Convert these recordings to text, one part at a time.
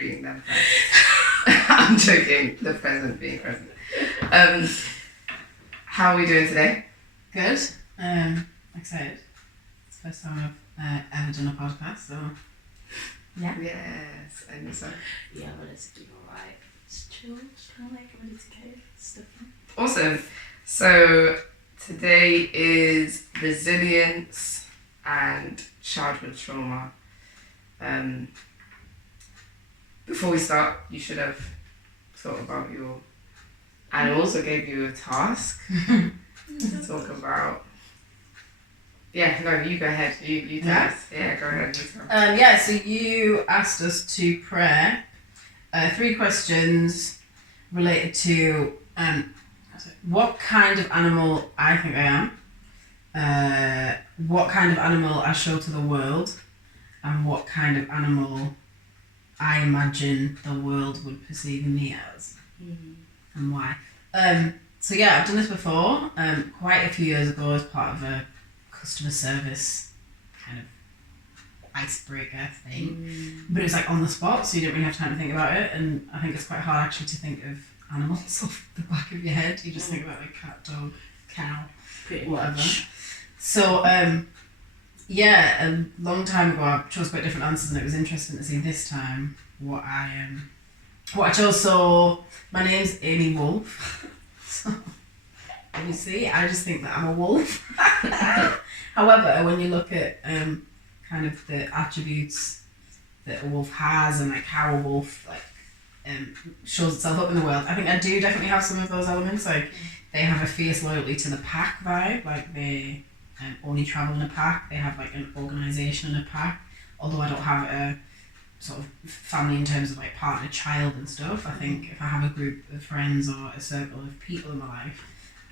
greeting them first. I'm joking, the present being present. How are we doing today? Good. Excited. It's the first time I've ever done a podcast, so yeah. Yes, I knew so. Yeah, relatively alright. It's chill, just kind of like ready to go. Stuff. Awesome. So today is resilience and childhood trauma. Before we start, you should have thought about your... I also gave you a task to talk about... Yeah, no, you go ahead. You tell us. Yeah, go ahead. So you asked us to prep 3 questions related to what kind of animal I think I am, what kind of animal I show to the world, and what kind of animal I imagine the world would perceive me as, and why. So yeah, I've done this before, quite a few years ago as part of a customer service kind of icebreaker thing, but it was like on the spot, so you didn't really have time to think about it, and I think it's quite hard actually to think of animals off the back of your head. You just think about like cat, dog, cow, whatever. So yeah, a long time ago I chose quite different answers, and it was interesting to see this time what I chose. So my name's Amiee Wolfe. So you see, I just think that I'm a wolf. However, when you look at kind of the attributes that a wolf has and like how a wolf shows itself up in the world, I think I do definitely have some of those elements. Like they have a fierce loyalty to the pack vibe, like they only travel in a pack. They have like an organisation in a pack. Although I don't have a sort of family in terms of like partner, child and stuff, I think if I have a group of friends or a circle of people in my life,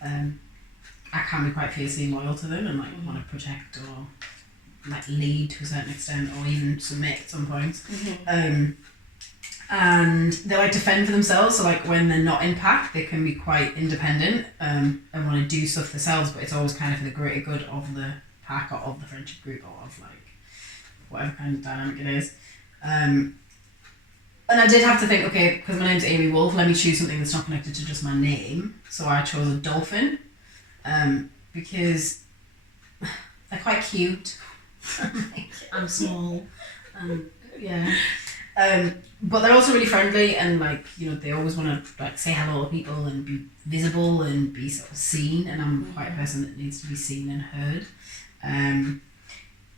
I can be quite fiercely loyal to them and like want to protect or like lead to a certain extent or even submit at some points. And they like to fend for themselves, so like when they're not in pack they can be quite independent and want to do stuff themselves, but it's always kind of for the greater good of the pack or of the friendship group or of like whatever kind of dynamic it is. And I did have to think, okay, because my name's Amiee Wolfe, let me choose something that's not connected to just my name. So I chose a dolphin, because they're quite cute. I'm small, yeah. But they're also really friendly and like, you know, they always want to like say hello to people and be visible and be sort of seen, and I'm quite a person that needs to be seen and heard.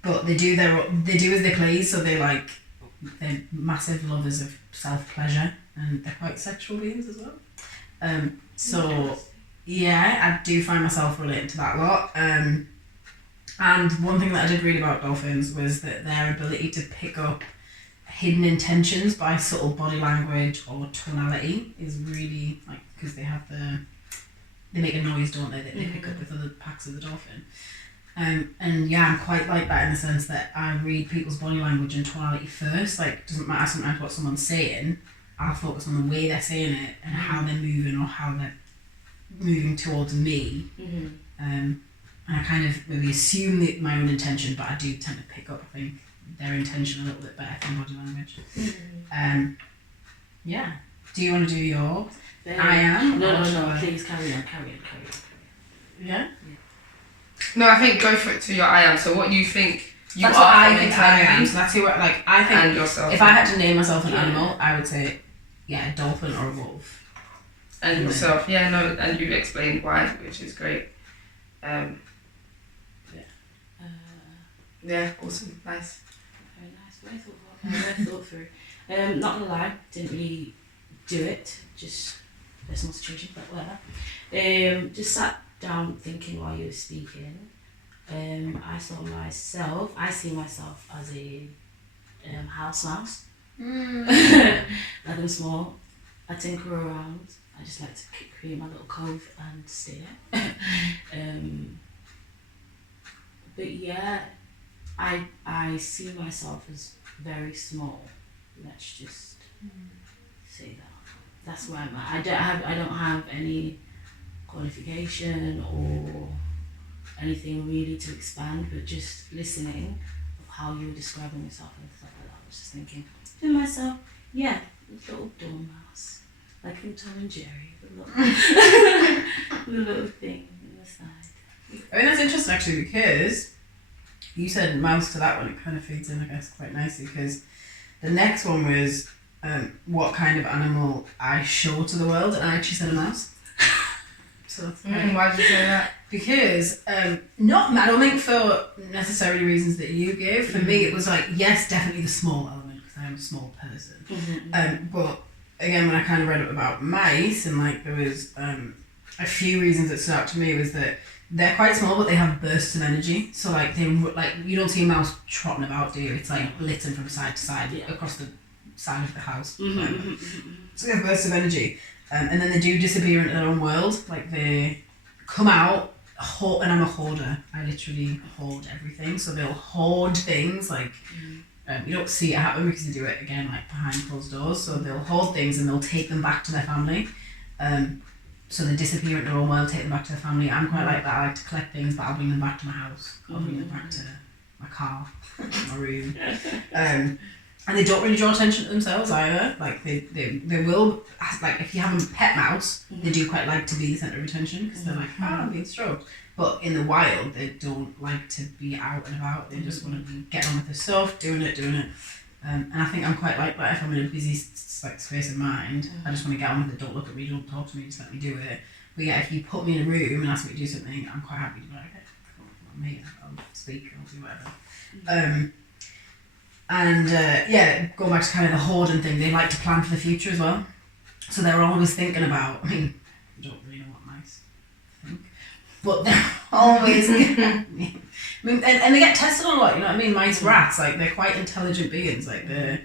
But they do as they please, so they're massive lovers of self-pleasure and they're quite sexual beings as well. So yeah, I do find myself relating to that a lot. And one thing that I did read about dolphins was that their ability to pick up hidden intentions by subtle body language or tonality is really like, because they make a noise, don't they, that they pick up with other packs of the dolphin. And yeah, I'm quite like that in the sense that I read people's body language and tonality first. Like, it doesn't matter sometimes what someone's saying, I'll focus on the way they're saying it and how they're moving or how they're moving towards me. And I kind of maybe assume my own intention, but I do tend to pick up, I think, their intention a little bit better than body language. Yeah. Do you want to do your I am? No, please carry on. Yeah? No, I think go for it to your I am. So what you think you that's are what I from think internally. I am. So that's who I think. And yourself. If I had to name myself an animal, I would say, yeah, a dolphin or a wolf. And yourself, yeah, no, and you explained why, which is great. Yeah, awesome, nice. Very nice. Very thought through. Not gonna lie, didn't really do it. Just personal situation, but whatever. Just sat down thinking while you were speaking. I see myself as a house mouse. Like I'm small. I tinker around. I just like to create my little cove and stay there. But yeah, I see myself as very small. Let's just say that. That's where I'm at. I don't have any qualification or anything really to expand, but just listening of how you were describing yourself and stuff like that. I was just thinking to myself, Yeah, a little dormouse. Like in Tom and Jerry, the little thing on the side. I mean, that's interesting actually, because you said mouse to that one, it kind of feeds in, I guess, quite nicely, because the next one was what kind of animal I show to the world, and I actually said a mouse. So that's Why did you say that? because not, I don't think for necessarily reasons that you gave. For me, it was like, yes, definitely the small element, because I am a small person. But again, when I kind of read up about mice, and like there was a few reasons that stood out to me, was that they're quite small, but they have bursts of energy. So like you don't see a mouse trotting about, do you? It's like blitzing from side to side across the side of the house. So they have bursts of energy, and then they do disappear into their own world. Like they come out, and I'm a hoarder. I literally hoard everything. So they'll hoard things like. You don't see it happen because they do it again like behind closed doors. So they'll hoard things and they'll take them back to their family. So they disappear into their own world, take them back to their family. I'm quite like that. I like to collect things, but I'll bring them back to my house. I'll bring them back to my car, my room. And they don't really draw attention to themselves either. Like they will, like if you have a pet mouse, they do quite like to be the centre of attention because they're like, I'm being stroked. But in the wild, they don't like to be out and about. They just want to be getting on with their stuff, doing it. And I think I'm quite like that. If I'm in a busy space of mind, I just want to get on with it. Don't look at me, don't talk to me, just let me do it. But yeah, if you put me in a room and ask me to do something, I'm quite happy to be like, okay, cool, I'm here, I'll speak, I'll do whatever. Going back to kind of the hoarding thing, they like to plan for the future as well. So they're always thinking about, I mean, I don't really know what mice think, but they're always, and they get tested on a lot, you know what I mean? Mice, rats, like they're quite intelligent beings, like they're,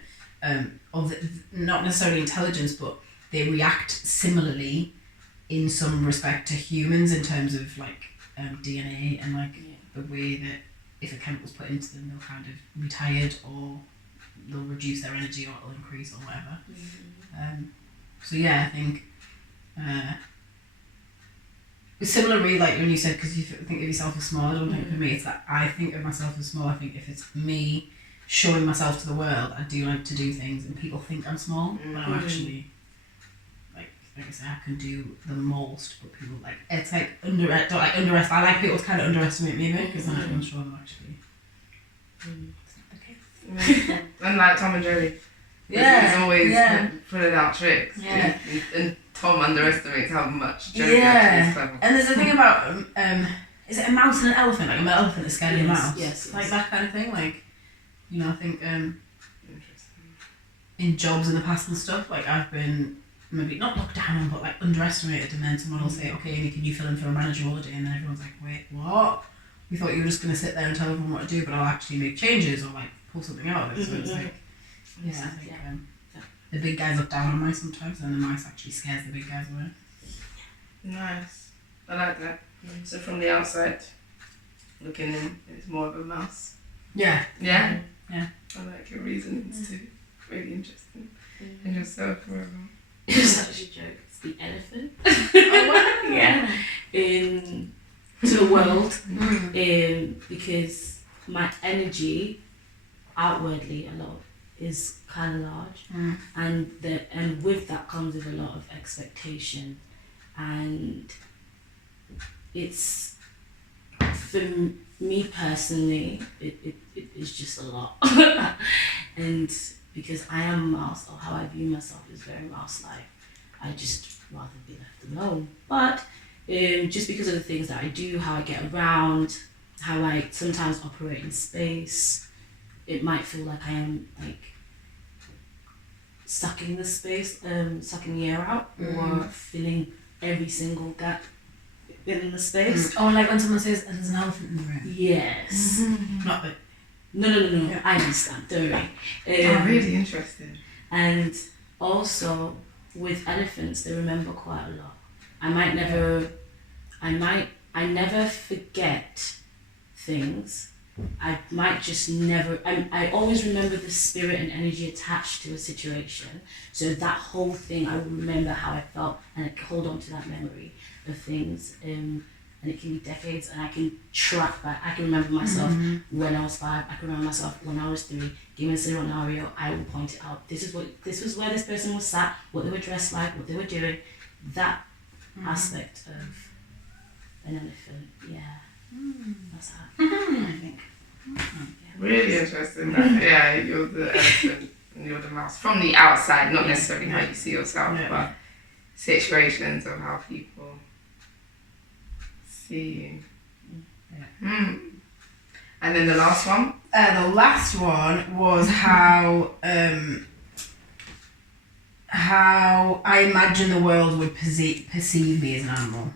not necessarily intelligence, but they react similarly in some respect to humans in terms of like DNA and like the way that if a chemical's put into them, they'll kind of be tired or they'll reduce their energy or it'll increase or whatever. So yeah, I think it's similar really like when you said, because you think of yourself as small, I don't think for me it's that I think of myself as small. I think if it's me showing myself to the world, I do like to do things and people think I'm small, but I'm actually like I say, I can do the most, but people like, it's like underestimate. I like people to kind of underestimate me a bit because then I can show them actually. And like Tom and Jerry. He's always putting out tricks. Yeah. And Tom underestimates how much Jerry actually is clever. And there's a thing about is it a mouse and an elephant? Like an elephant is scared of a mouse. Yes. Like that kind of thing. Like, you know, I think Interesting. in jobs in the past and stuff, like I've been maybe not looked down on, but like underestimated, and then someone will say, okay, Amy, can you fill in for a manager all day? And then everyone's like, wait, what? We thought you were just going to sit there and tell everyone what to do, but I'll actually make changes or like pull something out of it. So it's like, I think the big guys look down on mice sometimes, and the mice actually scares the big guys away. Nice. I like that. So from the outside, looking in, it's more of a mouse. Yeah. Yeah? Yeah. I like your reasonings too. Really interesting. And yourself, forever. It's actually a joke. It's the elephant. Oh, wow. Yeah. To the world. Because my energy outwardly a lot is kind of large, and with that comes with a lot of expectation, and it's for me personally it is just a lot. And because I am a mouse, or how I view myself is very mouse-like, I just rather be left alone. But just because of the things that I do, how I get around, how I sometimes operate in space, it might feel like I am like sucking the space, sucking the air out, or filling every single gap in the space. Oh, like when someone says there's an elephant in the room. Yes. Not that. No. Yeah. I understand. Don't worry. I'm really interested. And also with elephants, they remember quite a lot. I never forget things. I might just never, I always remember the spirit and energy attached to a situation. So that whole thing, I will remember how I felt and I hold on to that memory of things. And and it can be decades, and I can track back. I can remember myself when I was 5. I can remember myself when I was 3. Given a scenario, I will point it out. This was where this person was sat, what they were dressed like, what they were doing. That aspect of an elephant, that's how I think. Really interesting. That, you're the elephant and you're the mouse from the outside, not necessarily how you see yourself, but situations of how people see you. And then the last one? The last one was how I imagine the world would perceive me as an animal.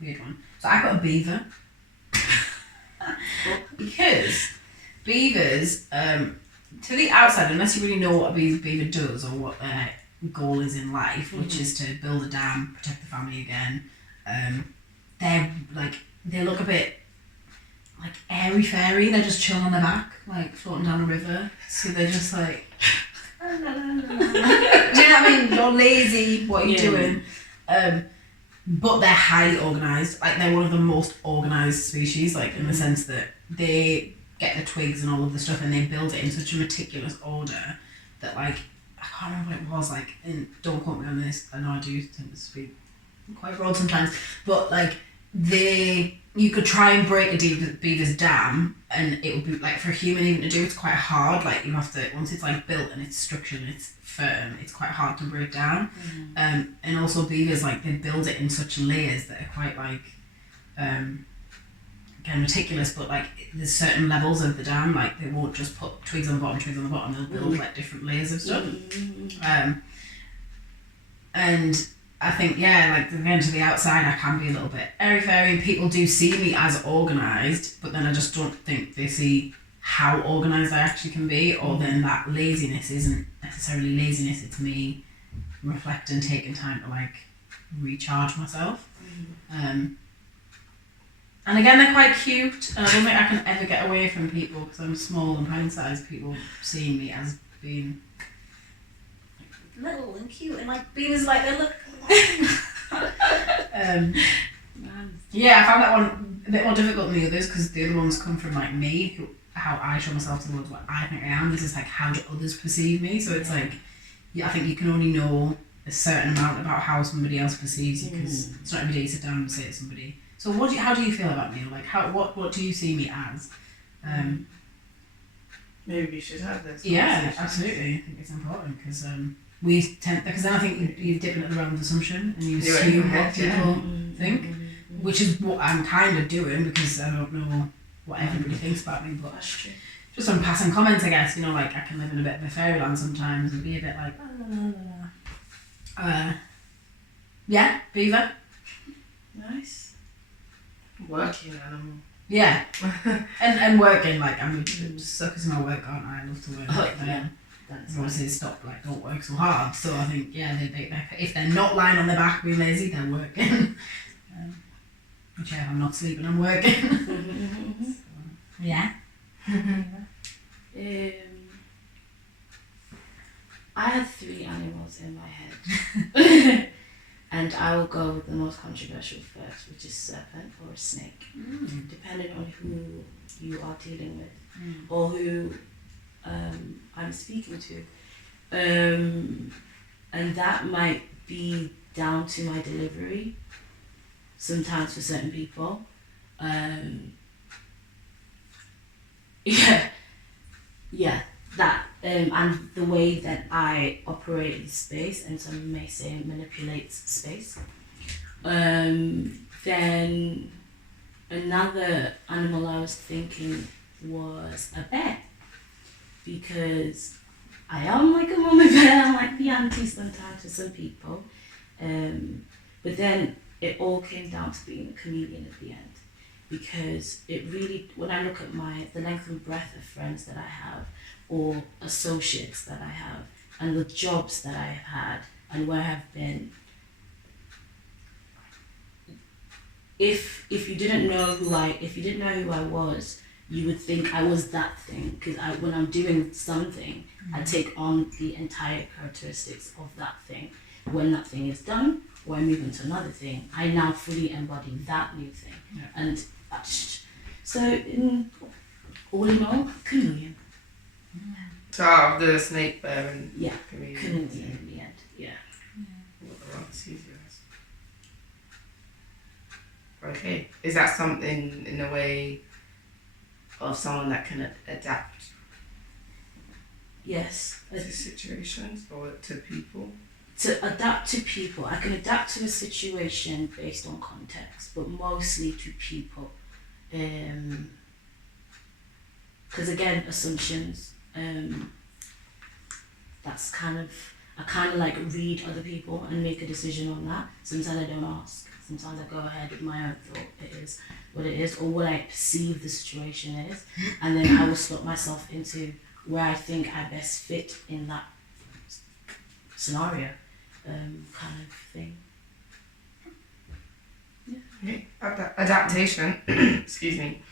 Weird one. So I got a beaver. Because beavers, to the outside, unless you really know what a beaver does or what their goal is in life, which is to build a dam, protect the family again, they look a bit like airy fairy. They're just chilling on their back, like floating down a river. So they're just like, do you know what I mean? You're lazy. What are you doing? But they're highly organised. Like, they're one of the most organised species, like in the sense that they get the twigs and all of the stuff and they build it in such a meticulous order that, like, I can't remember what it was, like, and don't quote me on this, I know I do tend to speak quite broad sometimes, but like, you could try and break a beaver's dam and it would be, like, for a human even to do, it's quite hard. Like, you have to, once it's like built and it's structured and it's firm, it's quite hard to break down. And also beavers, like, they build it in such layers that are quite, like, again, meticulous, but like there's certain levels of the dam, like they won't just put twigs on the bottom, they'll build like different layers of stuff. And I think, like, again, to the outside, I can be a little bit airy-fairy, and people do see me as organised, but then I just don't think they see how organised I actually can be, or then that laziness isn't necessarily laziness, it's me reflecting, taking time to, like, recharge myself. And again, they're quite cute, and I don't think I can ever get away from people, because I'm small and pint-sized, people seeing me as being little and cute, and like beavers, like, they look I found that one a bit more difficult than the others, because the other ones come from, like, me, how I show myself to the world, what I think I am. This is like, how do others perceive me? So it's like, I think you can only know a certain amount about how somebody else perceives you, because it's not every day you sit down and say to somebody, so how do you feel about me? Like, what do you see me as? Maybe we should have this. Yeah, absolutely. I think it's important, because because then I think you dip into the realm of assumption and you assume what people think, which is what I'm kind of doing, because I don't know what everybody thinks about me, but that's true. Just on passing comments, I guess, like, I can live in a bit of a fairyland sometimes and be a bit like, beaver. Nice. Working animal. Yeah. and working, like, I'm suckers in my work, aren't I? I love to work. Obviously stop, like, don't work so hard. So I think, they if they're not lying on their back being lazy, they're working. Which, if I'm not sleeping, I'm working. So, yeah. I have 3 animals in my head. And I will go with the most controversial first, which is serpent or a snake, depending on who you are dealing with or who I'm speaking to. And that might be down to my delivery, sometimes for certain people. That and the way that I operate in space, and some may say manipulates space. Then another animal I was thinking was a bear, because I am like a mummy bear, I'm like the auntie sometimes to some people. But then it all came down to being a chameleon at the end, because it really, when I look at the length and breadth of friends that I have, or associates that I have, and the jobs that I have had, and where I've been, if you didn't know who I was, you would think I was that thing, because when I'm doing something, I take on the entire characteristics of that thing. When that thing is done, or I move on to another thing, I now fully embody that new thing. Yeah. And so, all in all, chameleon. So out of the snake, bear, and Yeah, chameleon. chameleon in the end. Yeah. What the rock sees you as. Okay. Is that something in a way of someone that can adapt Yes. to situations or to people? To adapt to people. I can adapt to a situation based on context, but mostly to people. Because again, assumptions. That's I kind of like read other people and make a decision on that. Sometimes I don't ask. Sometimes I go ahead with my own thought. It is what it is, or what I perceive the situation is, and then I will slot myself into where I think I best fit in that scenario, kind of thing. Yeah. Okay. Adaptation, excuse me,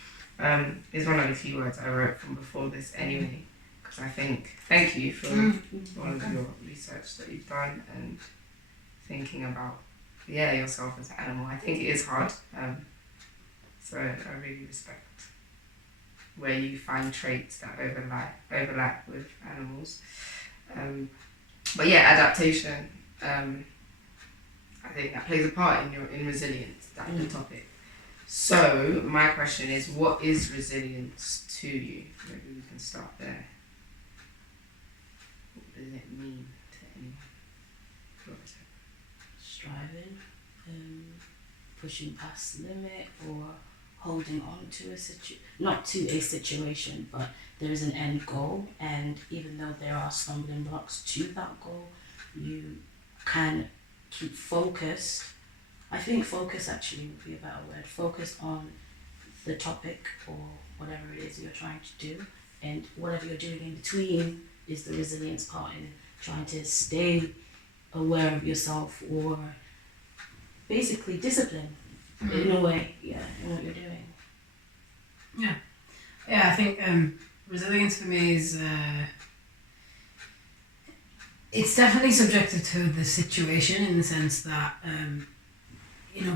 is one of the few words I wrote from before this anyway. Because I think, thank you for all of your research that you've done and thinking about, yourself as an animal. I think it is hard. So I really respect where you find traits that overlap with animals. But yeah, adaptation. I think that plays a part in resilience. That's the topic. So my question is, what is resilience to you? Maybe we can start there. What does it mean to anyone? Striving, pushing past the limit, or holding on to not to a situation, but there is an end goal, and even though there are stumbling blocks to that goal, you can keep focused. I think focus actually would be a better word. Focus on the topic or whatever it is you're trying to do, and whatever you're doing in between is the resilience part in trying to stay aware of yourself, or basically discipline in a way, in what you're doing. Yeah, I think resilience for me is it's definitely subjective to the situation, in the sense that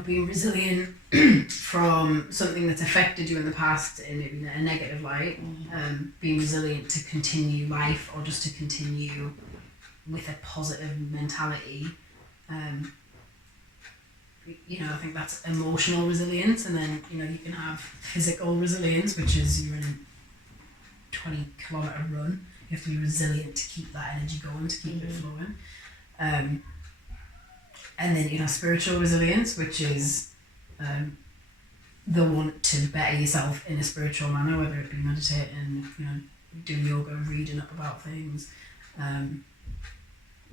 being resilient from something that's affected you in the past in a negative light, being resilient to continue life or just to continue with a positive mentality. I think that's emotional resilience, and then you can have physical resilience, which is you're in a 20-kilometer run. You have to be resilient to keep that energy going, to keep it flowing. And then you have spiritual resilience, which is the want to better yourself in a spiritual manner, whether it be meditating, doing yoga, reading up about things.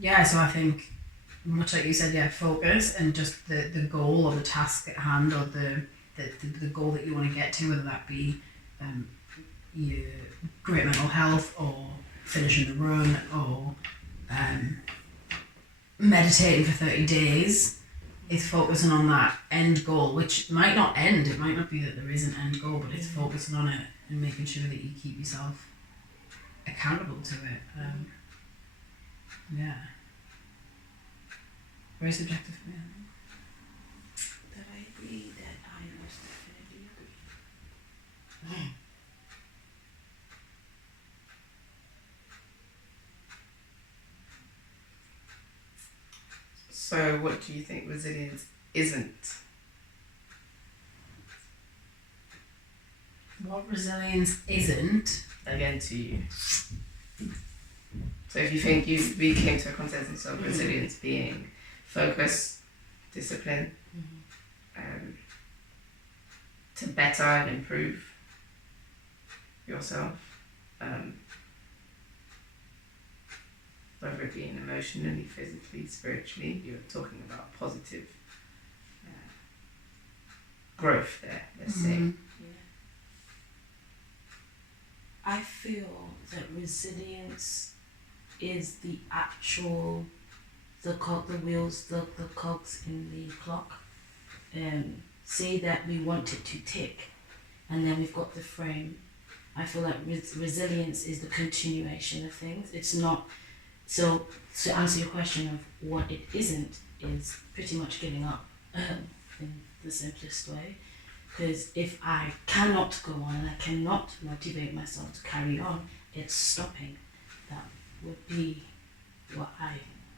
So I think, much like you said, focus and just the goal or the task at hand, or the goal that you want to get to, whether that be your great mental health, or finishing the run, or meditating for 30 days, is focusing on that end goal, which might not end. It might not be that there is an end goal, but it's focusing on it and making sure that you keep yourself accountable to it. Very subjective for me, I think. That I agree, that I most definitely agree. So what do you think resilience isn't? What resilience isn't? Again, to you. So if you think we came to a consensus of resilience being focus, discipline, to better and improve yourself, whether it be emotionally, physically, spiritually, you're talking about positive growth there, let's say. I feel that resilience is the actual, the wheels, the cogs in the clock. Say that we want it to tick, and then we've got the frame. I feel like resilience is the continuation of things. It's not So to answer your question of what it isn't is pretty much giving up in the simplest way. Because if I cannot go on and I cannot motivate myself to carry on, it's stopping. That would be what I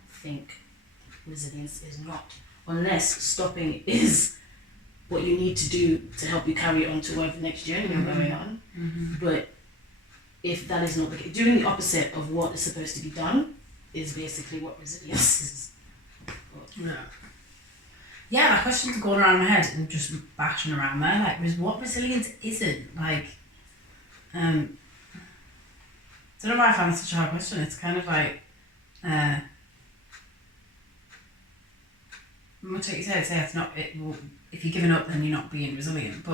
think resilience is not. Unless stopping is what you need to do to help you carry on to whatever next journey you're going on. But if that is not the case, doing the opposite of what is supposed to be done is basically what resilience is. Yeah, that question's going around my head and just bashing around there. Like, what resilience isn't? Like, don't know why I find it such a hard question. It's kind of like, much like you said, it's not. If you're giving up, then you're not being resilient.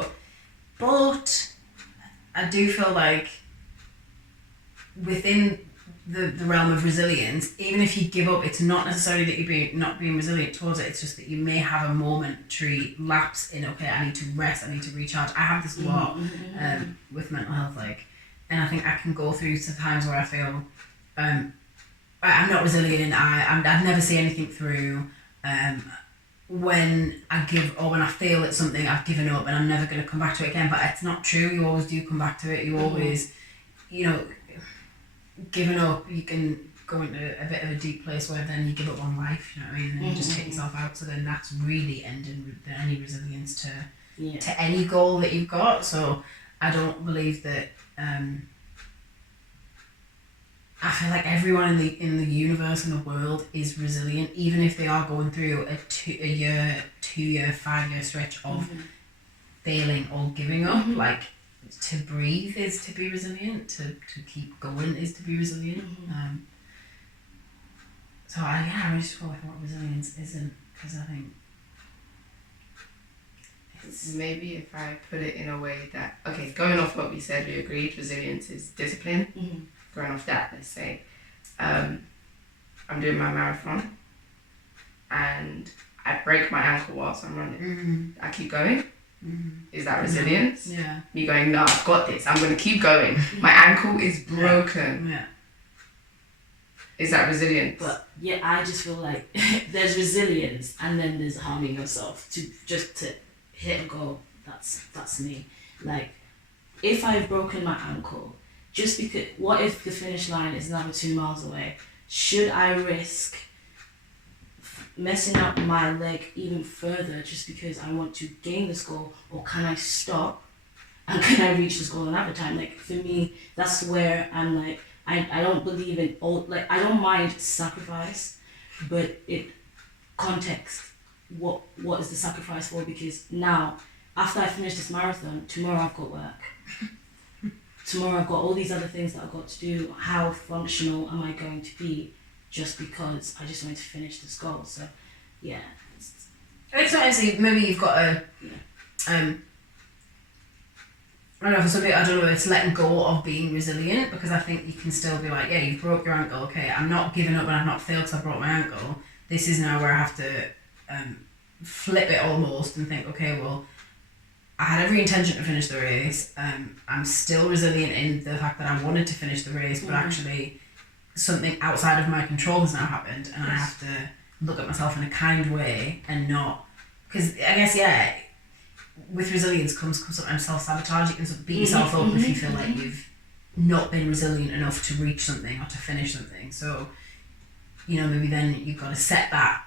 But I do feel like within the realm of resilience, even if you give up, it's not necessarily that you're not being resilient towards it. It's just that you may have a momentary lapse in, okay, I need to rest, I need to recharge. I have this a lot with mental health, like, and I think I can go through to times where I feel I'm not resilient and I've never seen anything through. When I feel it's something I've given up and I'm never going to come back to it again, but it's not true. You always do come back to it. You always, giving up, you can go into a bit of a deep place where then you give up on life, you know what I mean, and then you just take yourself out. So then that's really ending any resilience to any goal that you've got. So I don't believe that. I feel like everyone in the universe and the world is resilient, even if they are going through a 2 year, 5-year stretch of failing or giving up. Like, to breathe is to be resilient. To keep going is to be resilient. So I just feel like what resilience isn't, because I think maybe if I put it in a way that, okay, going off what we said, we agreed resilience is discipline. Going off that, let's say, I'm doing my marathon and I break my ankle whilst I'm running. I keep going. Is that resilience? Yeah. Me going, no, I've got this. I'm going to keep going. My ankle is broken. Yeah. Is that resilience? But yeah, I just feel like there's resilience and then there's harming yourself to hit a goal. That's me. Like, if I've broken my ankle, just because, what if the finish line is another 2 miles away? Should I risk messing up my leg even further just because I want to gain this goal, or can I stop and can I reach this goal another time? Like, for me, that's where I'm like, I don't believe in I don't mind sacrifice, but context, what is the sacrifice for? Because now, after I finish this marathon, tomorrow I've got work. Tomorrow I've got all these other things that I've got to do. How functional am I going to be just because I just want to finish this goal? So, yeah. It's not easy. Maybe you've got a, I don't know, for some people, I don't know, it's letting go of being resilient, because I think you can still be like, yeah, you broke your ankle, okay, I'm not giving up and I've not failed because I broke my ankle. This is now where I have to flip it almost and think, okay, well, I had every intention to finish the race. I'm still resilient in the fact that I wanted to finish the race, but actually something outside of my control has now happened, and I have to look at myself in a kind way and not, because I guess, with resilience comes sometimes self-sabotage. You can sort of beat yourself up if you feel like you've not been resilient enough to reach something or to finish something. So, maybe then you've got to set that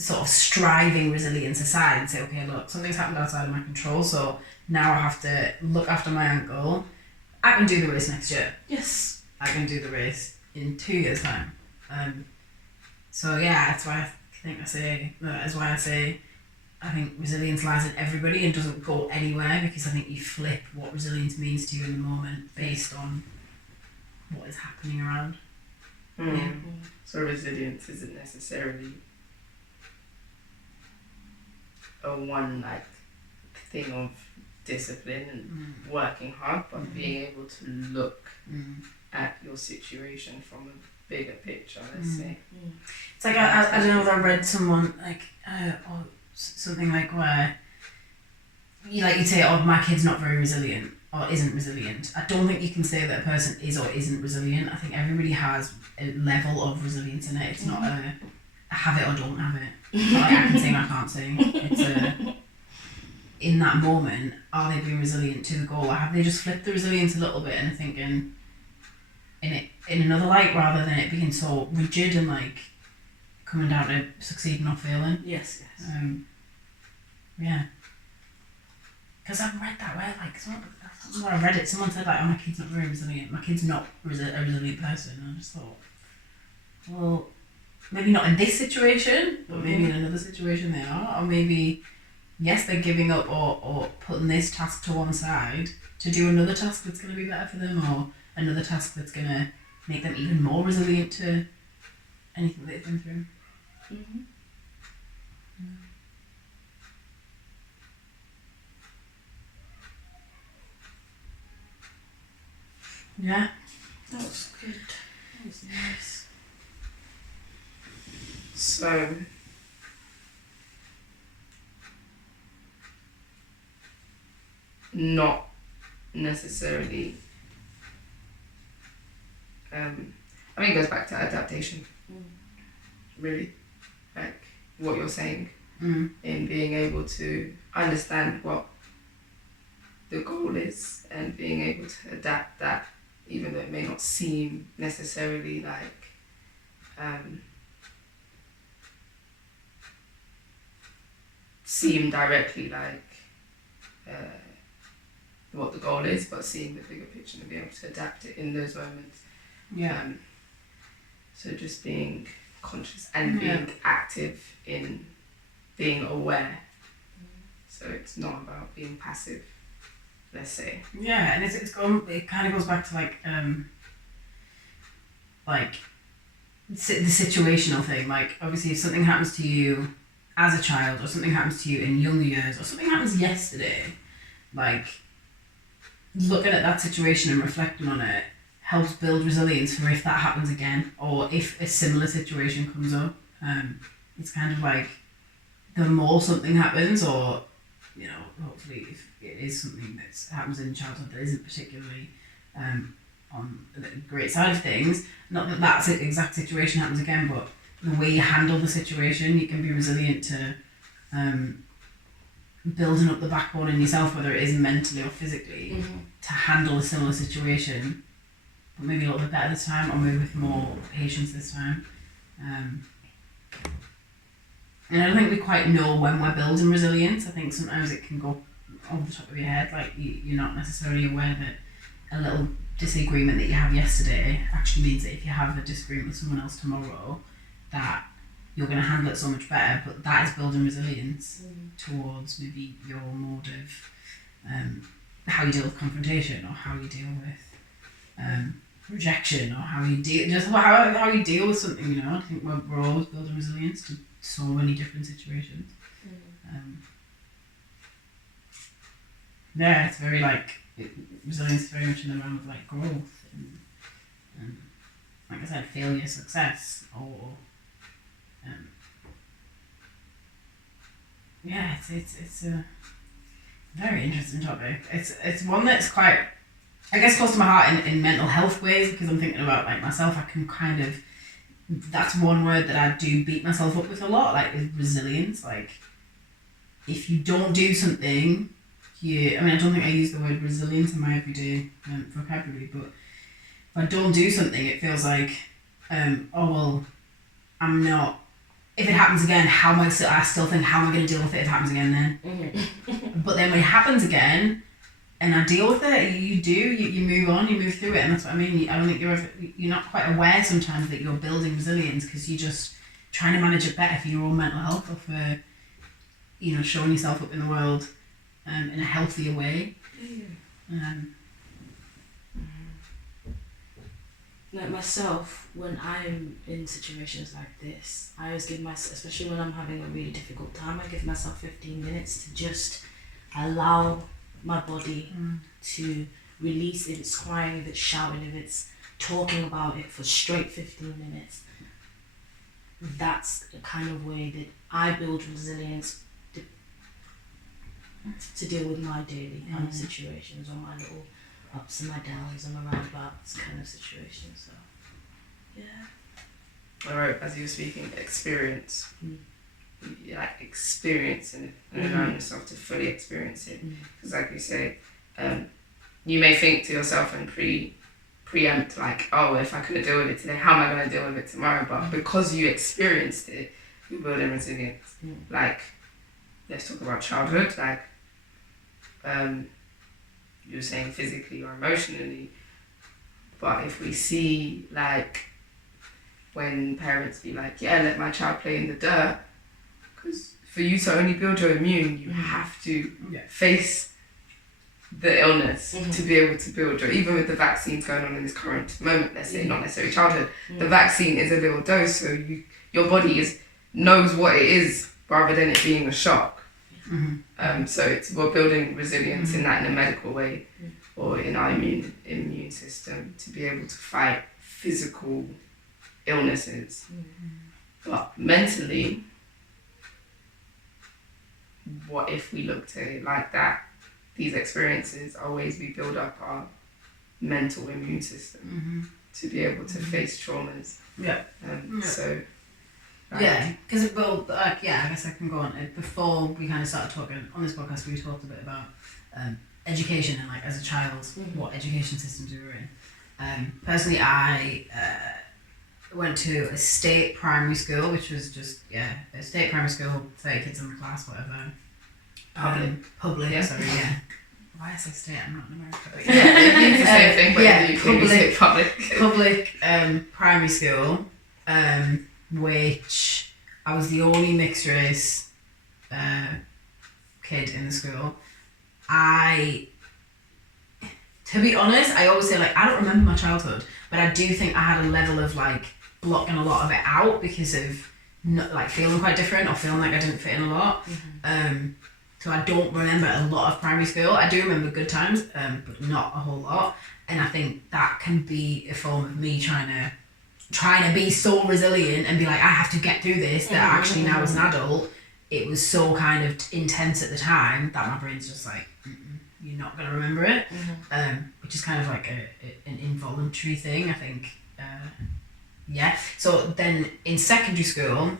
sort of striving resilience aside and say, okay, look, something's happened outside of my control, so now I have to look after my ankle. I can do the race next year. Yes. I can do the race in 2 years' time. So yeah, that's why I say I think resilience lies in everybody and doesn't go anywhere, because I think you flip what resilience means to you in the moment based on what is happening around. Yeah. So resilience isn't necessarily a one thing of discipline and working hard, but being able to look at your situation from a bigger picture, let's say. It's like I don't know if I read someone or something like where you'd say, oh, my kid's not very resilient, or isn't resilient. I don't think you can say that a person is or isn't resilient. I think everybody has a level of resilience in it. It's not a have it or don't have it. It's not like I can sing, I can't sing. It's a, in that moment, are they being resilient to the goal, or have they just flipped the resilience a little bit and thinking in another light, rather than it being so rigid and like coming down to succeeding or failing. Yes. Yeah. Because I've read that where like when I read it, someone said like, "Oh, my kid's not very resilient. My kid's not a resilient person." And I just thought, well, maybe not in this situation, but maybe in another situation they are, or maybe yes, they're giving up or putting this task to one side to do another task that's going to be better for them, or another task that's going to make them even more resilient to anything they've been through. Mm-hmm. Yeah. That was good. That was nice. So, not necessarily, I mean, it goes back to adaptation, really, like what you're saying, in being able to understand what the goal is and being able to adapt that, even though it may not seem necessarily like seem directly like what the goal is, but seeing the bigger picture and being able to adapt it in those moments. Yeah. So just being conscious and being active in being aware. So it's not about being passive, let's say. Yeah, and it kind of goes back to like the situational thing. Like, obviously, if something happens to you as a child, or something happens to you in younger years, or something happens yesterday, like looking at that situation and reflecting on it helps build resilience for if that happens again, or if a similar situation comes up. It's kind of like the more something happens, or hopefully if it is something that happens in childhood that isn't particularly on the great side of things, not that that exact situation happens again, but the way you handle the situation, you can be resilient to building up the backbone in yourself, whether it is mentally or physically, to handle a similar situation, but maybe a little bit better this time, or maybe with more patience this time. And I don't think we quite know when we're building resilience. I think sometimes it can go over the top of your head, like you're not necessarily aware that a little disagreement that you have yesterday actually means that if you have a disagreement with someone else tomorrow, that you're going to handle it so much better. But that is building resilience towards maybe your mode of how you deal with confrontation, or how you deal with rejection, or how you deal how you deal with something. I think we're always building resilience to so many different situations. Yeah, it's very resilience is very much in the realm of like growth and like I said, failure, success, or it's a very interesting topic. It's one that's quite, I guess, close to my heart in mental health ways, because I'm thinking about like myself. I can kind of, that's one word that I do beat myself up with a lot, like is resilience. Like if you don't do something, I don't think I use the word resilience in my everyday vocabulary, but if I don't do something, it feels like, oh well, I'm not, if it happens again, I still think, how am I going to deal with it if it happens again then? But then when it happens again, and I deal with it, you move on, you move through it, and that's what I mean. I don't think you're not quite aware sometimes that you're building resilience, because you're just trying to manage it better for your own mental health, or for, showing yourself up in the world in a healthier way. Like myself, when I'm in situations like this, I always give myself, especially when I'm having a really difficult time, I give myself 15 minutes to just allow my body to release. If it's crying, if it's shouting, if it's talking about it for straight 15 minutes. That's the kind of way that I build resilience. to deal with my daily kind of situations, or my little ups and my downs and my roundabouts kind of situations. So, yeah. Alright, as you were speaking, experience. You like experiencing it and allowing yourself to fully experience it. Because like you say, you may think to yourself and preempt like, oh, if I couldn't deal with it today, how am I going to deal with it tomorrow? But because you experienced it, you're building resilience. Like, let's talk about childhood. Like, you were saying physically or emotionally, but if we see like when parents be like, yeah, let my child play in the dirt, because for you to only build your immune, you have to face the illness to be able to build your, even with the vaccines going on in this current moment, let's say, not necessarily childhood, the vaccine is a little dose, so your body knows what it is rather than it being a shock. So we're building resilience in that, in a medical way, or in our immune system, to be able to fight physical illnesses. But mentally, what if we looked at it like that? These experiences are ways we build up our mental immune system to be able to face traumas. So. Right. Yeah, because I guess I can go on. Before we kind of started talking on this podcast, we talked a bit about education and like as a child, what education systems we were in. Personally, I went to a state primary school, which was just a state primary school, 30 kids in the class, whatever. Public. Yeah. Sorry, yeah. Why I say state? I'm not in America. But It's the same thing, but in the UK we say public. Public primary school. Which I was the only mixed race kid in the school. To be honest, I always say like I don't remember my childhood, but I do think I had a level of like blocking a lot of it out because of not like feeling quite different or feeling like I didn't fit in a lot. So I don't remember a lot of primary school. I do remember good times, but not a whole lot. And I think that can be a form of me trying to be so resilient and be like, I have to get through this, that actually now as an adult, it was so kind of intense at the time that my brain's just like, you're not going to remember it, which is kind of like an involuntary thing, I think. So then in secondary school,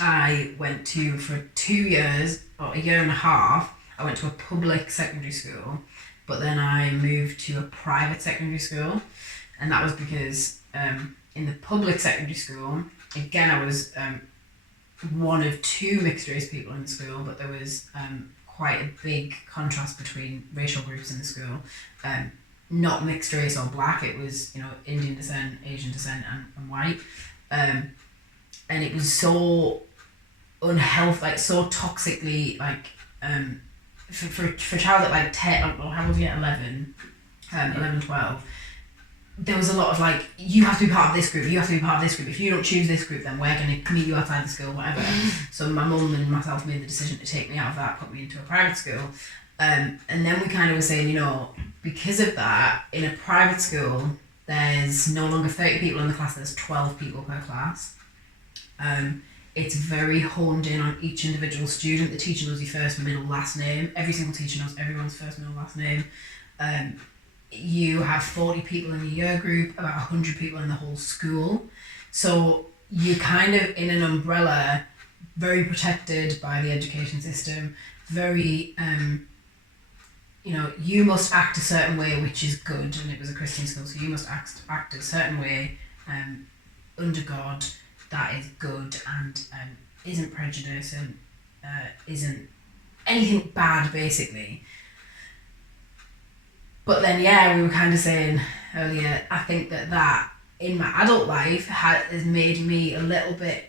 I went to, for 2 years, or a year and a half, I went to a public secondary school, but then I moved to a private secondary school, and that was because in the public secondary school, again, I was one of two mixed race people in the school, but there was quite a big contrast between racial groups in the school. Not mixed race or black, it was, Indian descent, Asian descent, and white. And it was so unhealthy, like so toxically, like for a child at like 10, or how old were you at 11, 12, there was a lot of like, you have to be part of this group, you have to be part of this group. If you don't choose this group, then we're going to meet you outside the school, whatever. So my mum and myself made the decision to take me out of that, put me into a private school. And then we kind of were saying, because of that, in a private school, there's no longer 30 people in the class, there's 12 people per class. It's very honed in on each individual student. The teacher knows your first, middle, last name. Every single teacher knows everyone's first, middle, last name. You have 40 people in the year group, about 100 people in the whole school. So you're kind of in an umbrella, very protected by the education system, very, you must act a certain way, which is good, and it was a Christian school, so you must act a certain way under God that is good and isn't prejudice and isn't anything bad, basically. But then, we were kind of saying earlier, I think that in my adult life has made me a little bit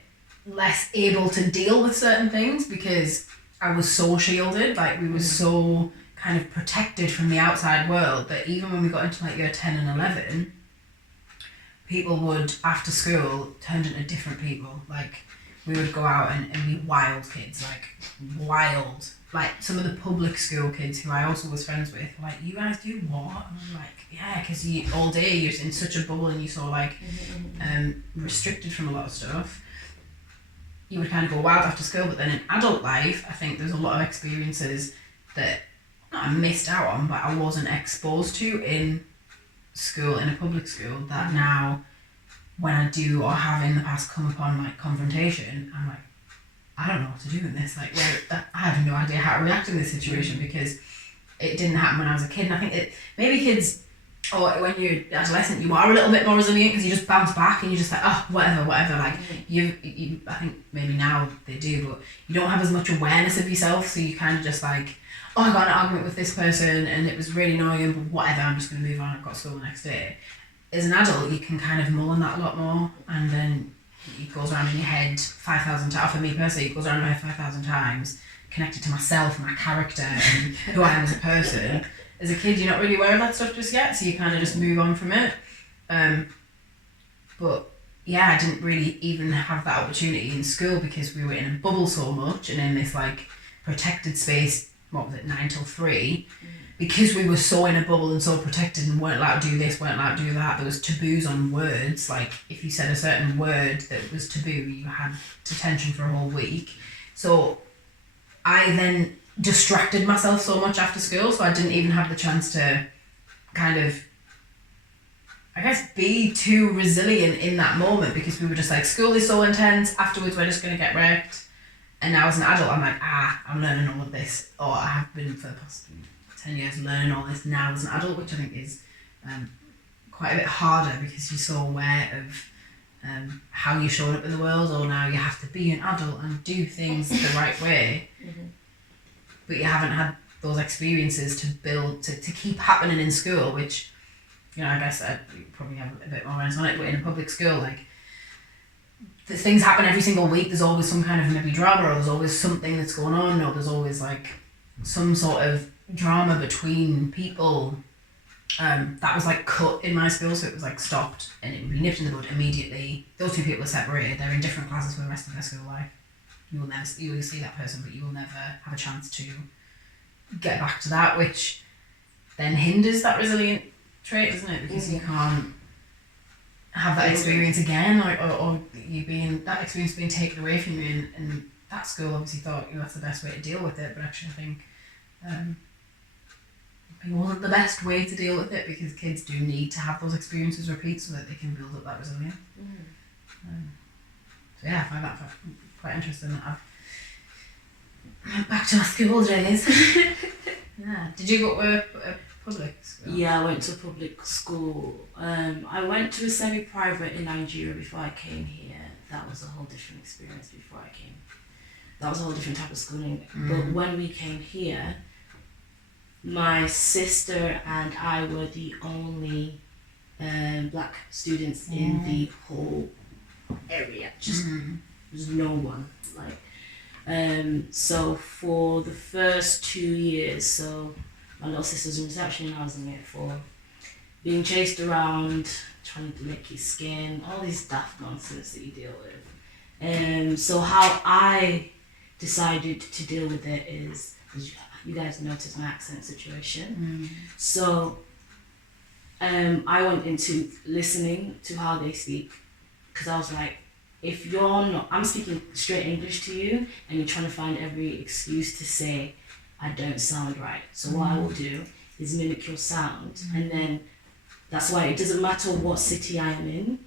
less able to deal with certain things because I was so shielded, like we were so kind of protected from the outside world that even when we got into like year 10 and 11, people would, after school, turn into different people. Like we would go out and be wild kids, like wild. Like some of the public school kids who I also was friends with, like, you guys do what? And I'm like, yeah, because all day you're in such a bubble and you're so like restricted from a lot of stuff. You would kind of go wild after school, but then in adult life, I think there's a lot of experiences that not I missed out on, but I wasn't exposed to in school, in a public school, that now when I do or have in the past come upon like confrontation, I'm like, I don't know what to do in this. Like, I have no idea how to react in this situation because it didn't happen when I was a kid. And I think maybe kids, or when you're adolescent, you are a little bit more resilient because you just bounce back and you're just like, oh, whatever. Like you I think maybe now they do, but you don't have as much awareness of yourself, so you kind of just like, oh, I got in an argument with this person and it was really annoying, but whatever, I'm just going to move on. I've got school the next day. As an adult, you can kind of mull on that a lot more, and then it goes around in your head 5,000 times. For me personally, it goes around in my head 5,000 times, connected to myself, my character, and who I am as a person. As a kid, you're not really aware of that stuff just yet, so you kind of just move on from it. But yeah, I didn't really even have that opportunity in school because we were in a bubble so much and in this like protected space. What was it, 9 till 3? Because we were so in a bubble and so protected and weren't allowed to do this, weren't allowed to do that. There was taboos on words. Like if you said a certain word that was taboo, you had detention for a whole week. So I then distracted myself so much after school, so I didn't even have the chance to kind of, I guess, be too resilient in that moment because we were just like, school is so intense, afterwards we're just going to get wrecked. And now as an adult, I'm like, I'm learning all of this, or I have been for the past 10 years learning all this now as an adult, which I think is quite a bit harder because you're so aware of how you're showing up in the world, or now you have to be an adult and do things the right way. But you haven't had those experiences to build, to keep happening in school, which, you know, I guess I probably have a bit more awareness on it, but in a public school, like, the things happen every single week. There's always some kind of maybe drama, or there's always something that's going on, or there's always like some sort of drama between people. That was like cut in my school, so it was like stopped and it would be nipped in the bud immediately. Those two people are separated, they're in different classes for the rest of their school life. You will see that person, but you will never have a chance to get back to that, which then hinders that resilient trait, doesn't it? Because you can't have that experience again, or you being, that experience being taken away from you, and that school obviously thought, you know, that's the best way to deal with it, but actually I think it wasn't the best way to deal with it, because kids do need to have those experiences repeat so that they can build up that resilience. So yeah, I find that quite interesting that I've went back to my school days. Yeah. Did you go to a public school? Yeah, I went to a public school. I went to a semi-private in Nigeria before I came here. That was a whole different experience before I came. That was a whole different type of schooling. But when we came here, my sister and I were the only black students in the whole area. Just there's no one. So for the first 2 years, so my little sister was in reception and I was in year 4, being chased around, trying to lick your skin, all these daft nonsense that you deal with. So how I decided to deal with it is, you guys noticed my accent situation. So I went into listening to how they speak, because I was like, if you're not, I'm speaking straight English to you and you're trying to find every excuse to say I don't sound right. So what I will do is mimic your sound, and then that's why it doesn't matter what city I am in.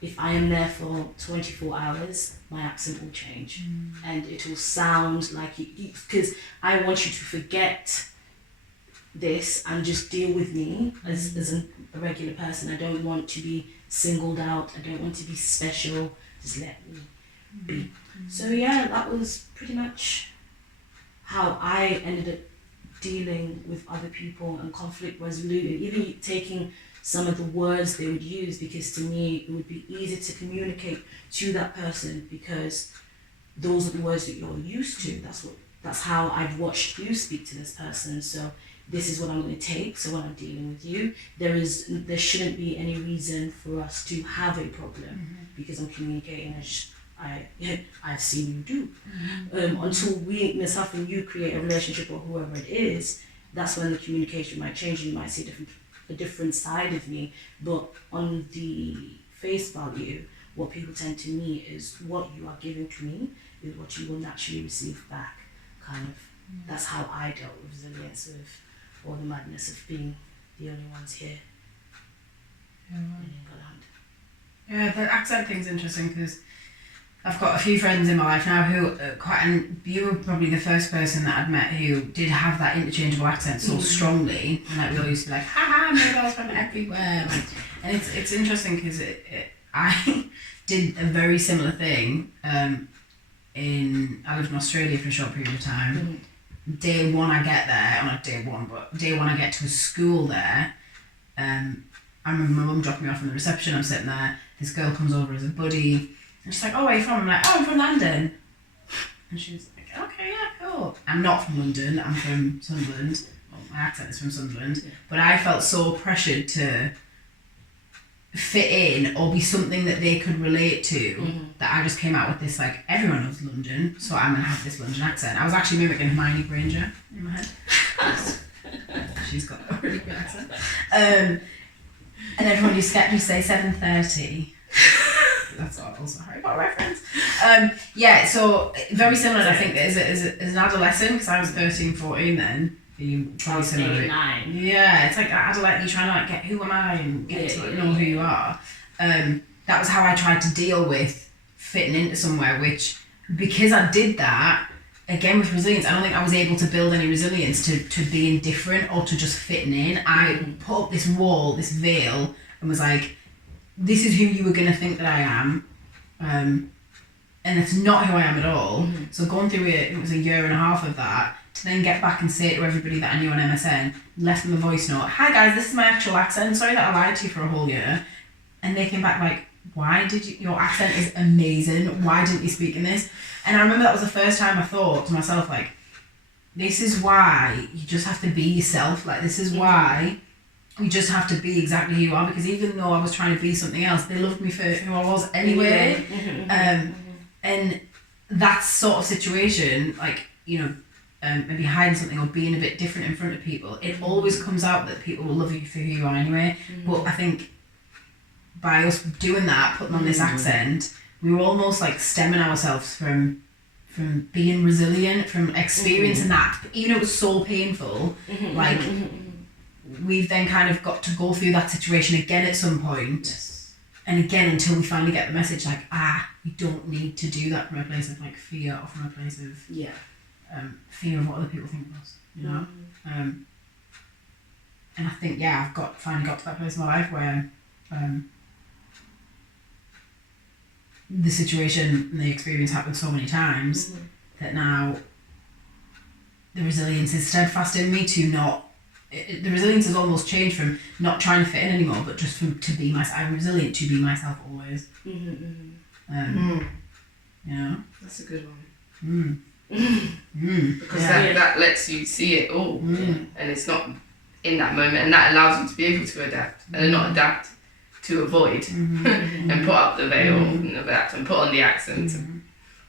If I am there for 24 hours, my accent will change and it will sound like because I want you to forget this and just deal with me as a regular person. I don't want to be singled out. I don't want to be special. Just let me be. So yeah, that was pretty much how I ended up dealing with other people and conflict resolution, even taking some of the words they would use, because to me it would be easier to communicate to that person because those are the words that you're used to. That's how I've watched you speak to this person. So this is what I'm going to take. So when I'm dealing with you, there shouldn't be any reason for us to have a problem because I'm communicating as I've seen you do. Until myself and you create a relationship or whoever it is, that's when the communication might change and you might see a different side of me. But on the face value, what people tend to meet is what you are giving to me is what you will naturally receive back, kind of that's how I dealt with resilience, with all the madness of being the only ones here in England. Yeah, the accent thing's interesting because I've got a few friends in my life now who and you were probably the first person that I'd met who did have that interchangeable accent so strongly, and like we all used to be like, haha, Mirabel's from everywhere, and it's interesting because I did a very similar thing. I lived in Australia for a short period of time. Day one I get there, not day one, but day one I get to a school there. I remember my mum dropped me off from the reception. I'm sitting there. This girl comes over as a buddy. And she's like, oh, where are you from? I'm like, oh, I'm from London. And she was like, okay, yeah, cool. I'm not from London, I'm from Sunderland. Well, my accent is from Sunderland. Yeah. But I felt so pressured to fit in or be something that they could relate to that I just came out with this, like, everyone loves London, so I'm going to have this London accent. I was actually mimicking Hermione Granger in my head. She's got a really good accent. And everyone used to get me to say 7:30. That's also a Harry Potter reference. Yeah, so very similar, I think, as an adolescent, because I was 13, 14 then, being probably similar. 8, 9. Yeah, it's like that adolescent, you're trying to like get who am I and get to know who you are. That was how I tried to deal with fitting into somewhere, which, because I did that, again with resilience, I don't think I was able to build any resilience to being different or to just fitting in. I put up this wall, this veil, and was like, this is who you were going to think that I am, and it's not who I am at all. So going through it was a year and a half of that, to then get back and say to everybody that I knew on MSN, left them a voice note, hi guys, this is my actual accent, sorry that I lied to you for a whole year. And they came back like, why did you, your accent is amazing, why didn't you speak in this? And I remember that was the first time I thought to myself, like, this is why you just have to be yourself, like this is why you just have to be exactly who you are, because even though I was trying to be something else, they loved me for who I was anyway. And that sort of situation, like, you know, maybe hiding something or being a bit different in front of people, it always comes out that people will love you for who you are anyway. But I think by us doing that, putting on this accent, we were almost like stemming ourselves from being resilient, from experiencing that, even though it was so painful, like we've then kind of got to go through that situation again at some point. And again, until we finally get the message, like, you don't need to do that from a place of like fear or from a place of fear of what other people think of us, you know. And I think I've finally got to that place in my life where the situation and the experience happened so many times that now the resilience is steadfast in me to not. The resilience has almost changed from not trying to fit in anymore, but just to be myself. I'm resilient to be myself always. You know? That's a good one. Because that lets you see it all, and it's not in that moment, and that allows you to be able to adapt, and not adapt to avoid, and put up the veil, and adapt, and put on the accent.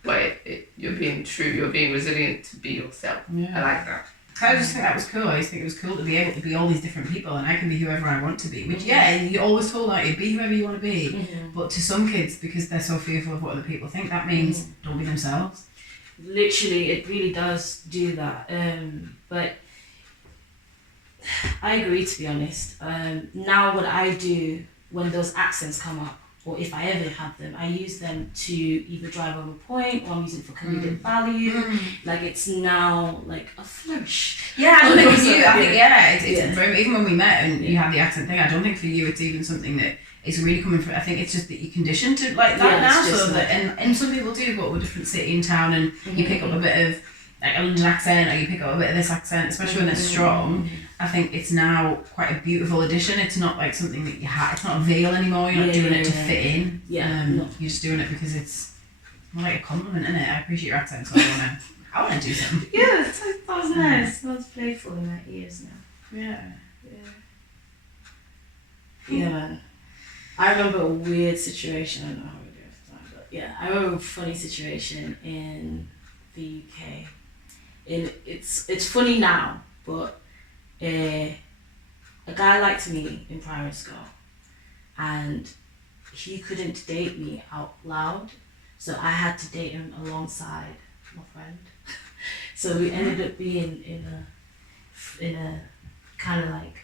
But you're being true, you're being resilient to be yourself. I like that. I just think that was cool. I just think it was cool to be able to be all these different people, and I can be whoever I want to be. Which, you're always told that you be whoever you want to be. But to some kids, because they're so fearful of what other people think, that means don't be themselves. Literally, it really does do that. But I agree, to be honest. Now what I do when those accents come up, or if I ever have them, I use them to either drive home a point, or I'm using it for comedic value. Like, it's now like a flourish. Yeah, I don't think for you, it's very, even when we met and you had the accent thing, I don't think for you it's even something that is really coming from, I think it's just that you're conditioned to like that now, so that, and some people do go to a different city in town and you pick up a bit of like a London accent, or you pick up a bit of this accent, especially when they're strong. I think it's now quite a beautiful addition. It's not like something that you have, it's not a veil anymore, you're not doing it to fit in. You're just doing it because it's more like a compliment, isn't it? I appreciate your accent, so I want to do something. Yeah, that was nice. That was playful in my ears now. Yeah, man. I remember a weird situation, I don't know how we do it for time, but I remember a funny situation in the UK. And it's funny now, but a guy liked me in primary school, and he couldn't date me out loud, so I had to date him alongside my friend. So we ended up being in a kind of like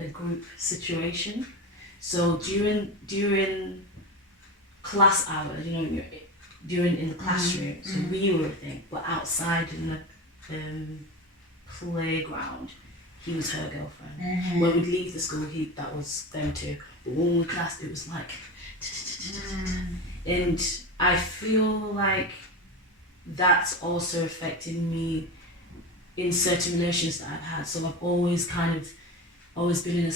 a group situation. So during class hours, you know, during in the classroom, so we were a thing, but outside in the playground, he was her girlfriend. When we'd leave the school, that was them too. But when we classed, it was like, and I feel like that's also affected me in certain relations that I've had. So I've always been in a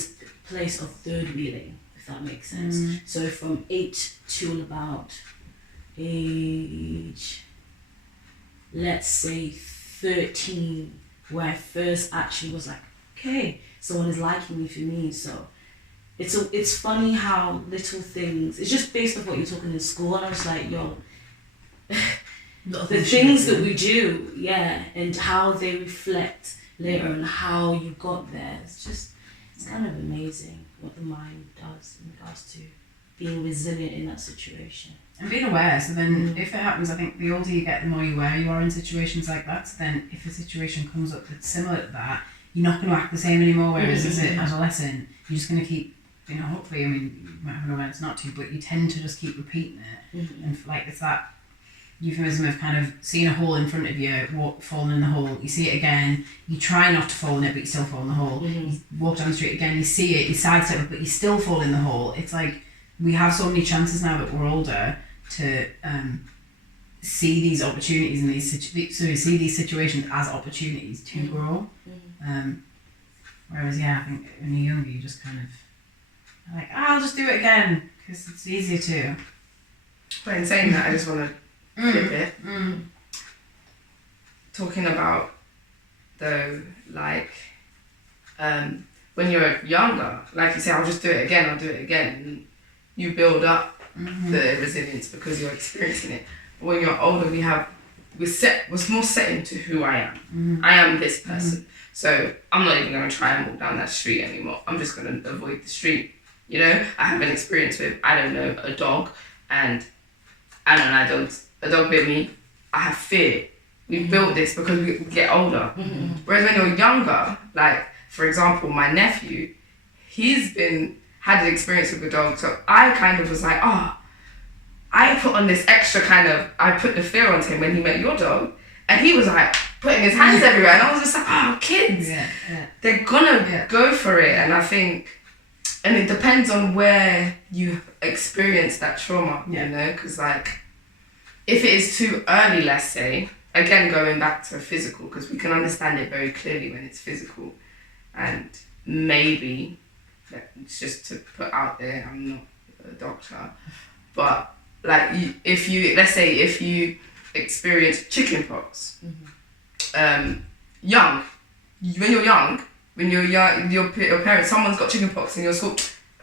place of third wheeling, if that makes sense. So from 8 to about age, let's say 13, where I first actually was like, okay, someone is liking me for me. So it's funny how little things, it's just based off what you're talking in school, and I was like, yo, the things that we do, and how they reflect later on how you got there. It's kind of amazing what the mind does in regards to being resilient in that situation. And being aware, so then if it happens, I think the older you get, the more aware you are in situations like that. So then if a situation comes up that's similar to that, you're not going to act the same anymore, whereas as an adolescent, you're just going to keep, you know, hopefully, I mean, you might have an awareness not to, but you tend to just keep repeating it. And like, it's that euphemism of kind of seeing a hole in front of you, falling in the hole, you see it again, you try not to fall in it, but you still fall in the hole. You walk down the street again, you see it, you sidestep it, but you still fall in the hole. It's like, we have so many chances now that we're older to see these opportunities and see these situations as opportunities to grow. Whereas, I think when you're younger, you just kind of like, I'll just do it again because it's easier to. But in saying that, I just want to flip it. Talking about though, like when you're younger, like you say, I'll just do it again. And you build up the resilience because you're experiencing it. But when you're older, we're more set into who I am. I am this person. So I'm not even going to try and walk down that street anymore. I'm just going to avoid the street. You know, I have an experience with, I don't know, a dog, and a dog bit me. I have fear. We built this because we get older. Whereas when you're younger, like for example, my nephew, he's had an experience with a dog, so I kind of was like, I put on this extra I put the fear onto him when he met your dog, and he was like putting his hands everywhere, and I was just like, kids, they're gonna go for it. And I think, and it depends on where you experience that trauma, you know, because like, if it is too early, let's say, again, going back to physical, because we can understand it very clearly when it's physical, and maybe, it's just to put out there, I'm not a doctor, but like if you experience chickenpox, when you're young, your parents, someone's got chickenpox in your school,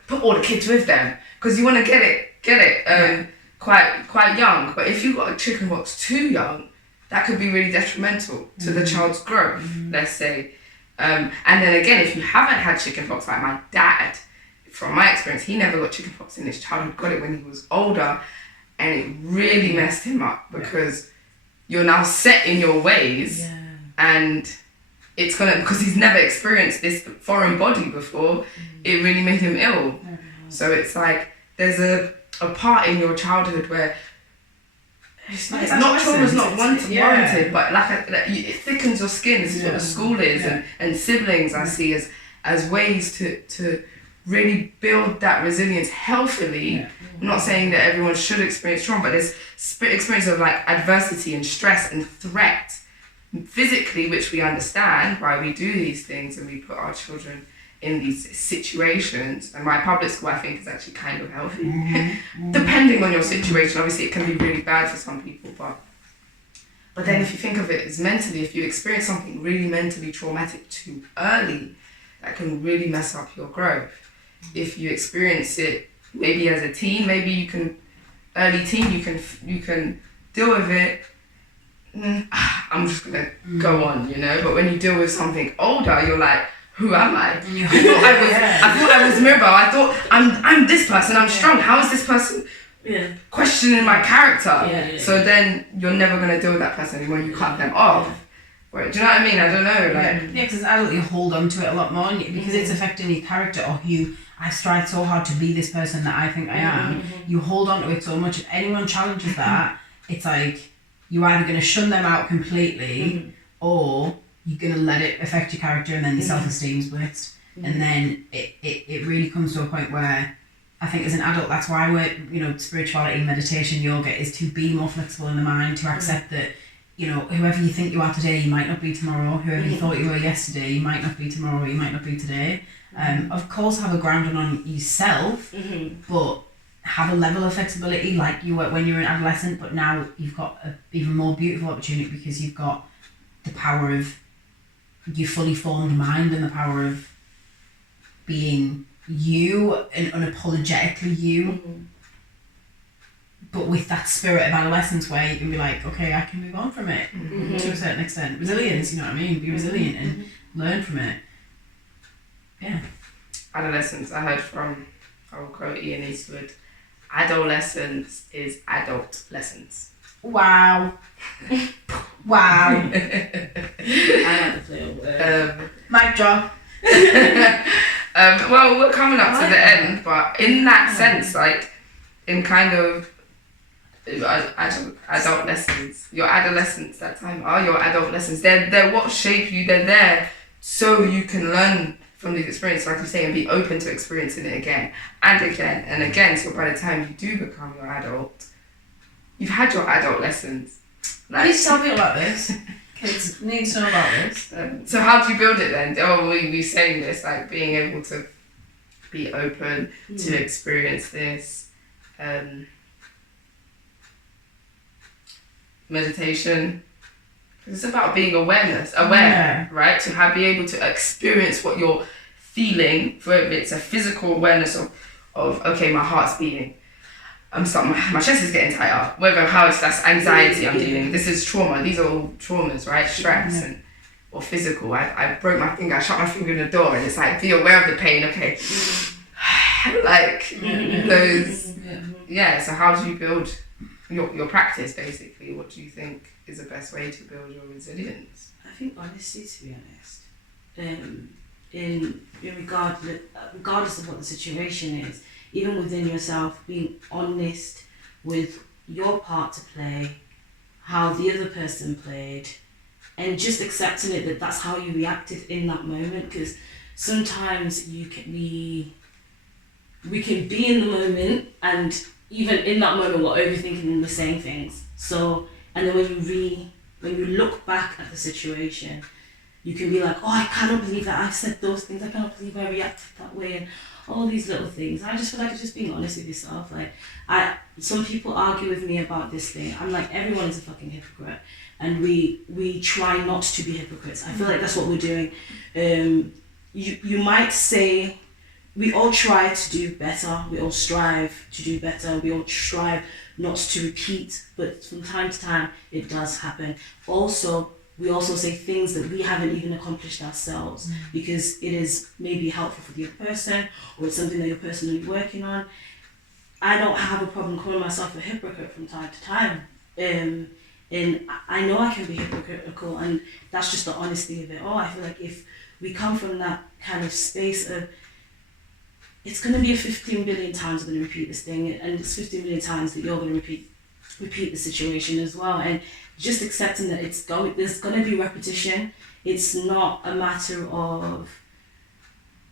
put all the kids with them because you want to get it quite young. But if you got a chickenpox too young, that could be really detrimental to the child's growth, let's say. And then again, if you haven't had chickenpox, like my dad, from my experience, he never got chickenpox in his childhood, got it when he was older, and it really messed him up because you're now set in your ways, and it's because he's never experienced this foreign body before, it really made him ill. So it's like there's a part in your childhood where it's not trauma's not warranted, but it thickens your skin. This is what the school is, and siblings I see as ways to really build that resilience healthily. I'm not saying that everyone should experience trauma, but there's experience of like adversity and stress and threat physically, which we understand why we do these things and we put our children in these situations. And my public school, I think, is actually kind of healthy. Depending on your situation, obviously it can be really bad for some people, but then if you think of it as mentally, if you experience something really mentally traumatic too early, that can really mess up your growth. If you experience it maybe as a teen, maybe you can deal with it. I'm just gonna go on, you know. But when you deal with something older, you're like, who am I? I thought I was Mirabel. I thought I'm this person. I'm strong. How is this person questioning my character? So then you're never gonna deal with that person when you cut them off. Right, do you know what I mean? I don't know. Like, Yeah, because as an adult you hold on to it a lot more because it's affecting your character or I strive so hard to be this person that I think I am. You hold on to it so much. If anyone challenges that, it's like you're either going to shun them out completely or you're going to let it affect your character and then your self-esteem's blitzed. And then it really comes to a point where I think as an adult, that's why spirituality, meditation, yoga is to be more flexible in the mind, to accept that, whoever you think you are today, you might not be tomorrow. Whoever you thought you were yesterday, you might not be tomorrow, you might not be today. Of course, have a grounding on yourself, but have a level of flexibility like you were when you were an adolescent, but now you've got an even more beautiful opportunity because you've got the power of your fully formed mind and the power of being you and unapologetically you. But with that spirit of adolescence where you can be like, okay, I can move on from it to a certain extent. Resilience, you know what I mean? Be resilient and learn from it. Yeah. Adolescence, I heard from, I will quote Ian Eastwood, adolescence is adult lessons. Wow. Wow. I like to play over. Mic drop. Well, we're coming up to the end, but in that sense, like, in kind of adult lessons, your adolescence that time are your adult lessons. They're what shape you. They're there so you can learn from these experiences, like you say, and be open to experiencing it again and again and again. So by the time you do become your adult, you've had your adult lessons. Like, please tell me about this. Kids need to know about this. So how do you build it then? Oh, we saying this, like being able to be open to experience this. Meditation. It's about being aware, right? To be able to experience what you're feeling. For if it's a physical awareness of okay, my heart's beating. My chest is getting tighter. That's anxiety I'm dealing with. This is trauma. These are all traumas, right? Stress or physical. I broke my finger. I shot my finger in the door, and it's like be aware of the pain. Okay, like those. Yeah. So how do you build your practice? Basically, what do you think is the best way to build your resilience? I think honesty, to be honest. In regardless of what the situation is, even within yourself, being honest with your part to play, how the other person played, and just accepting it that that's how you reacted in that moment. Because sometimes we can be in the moment, and even in that moment we're overthinking the same things. So, and then when you look back at the situation, you can be like, oh, I cannot believe that I said those things. I cannot believe I reacted that way, and all these little things. I just feel like just being honest with yourself. Like, some people argue with me about this thing. I'm like, everyone is a fucking hypocrite, and we try not to be hypocrites. I feel like that's what we're doing. You might say, we all try to do better. We all strive to do better. We all strive not to repeat, but from time to time it does happen. We also say things that we haven't even accomplished ourselves because it is maybe helpful for the other person or it's something that you're personally working on. I don't have a problem calling myself a hypocrite from time to time. And I know I can be hypocritical, and that's just the honesty of it all. I feel like if we come from that kind of space of, it's going to be 15 billion times I'm going to repeat this thing, and it's 15 billion times that you're going to repeat the situation as well, and just accepting that there's going to be repetition. It's not a matter of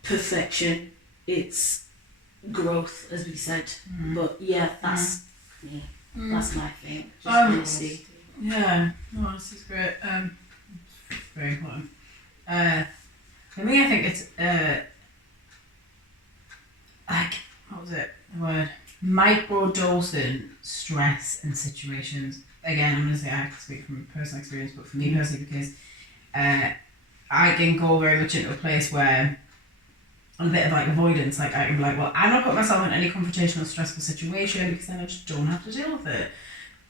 perfection, it's growth, as we said. But yeah, that's my thing. Just honesty. Yeah, no, this is great. Very important. For me, I think it's like, what was it? The word microdosing stress and situations. Again, I'm gonna say I have to speak from personal experience, but for me personally, because I can go very much into a place where I'm a bit of like avoidance. Like I can be like, well, I'm not putting myself in any confrontational, stressful situation because then I just don't have to deal with it.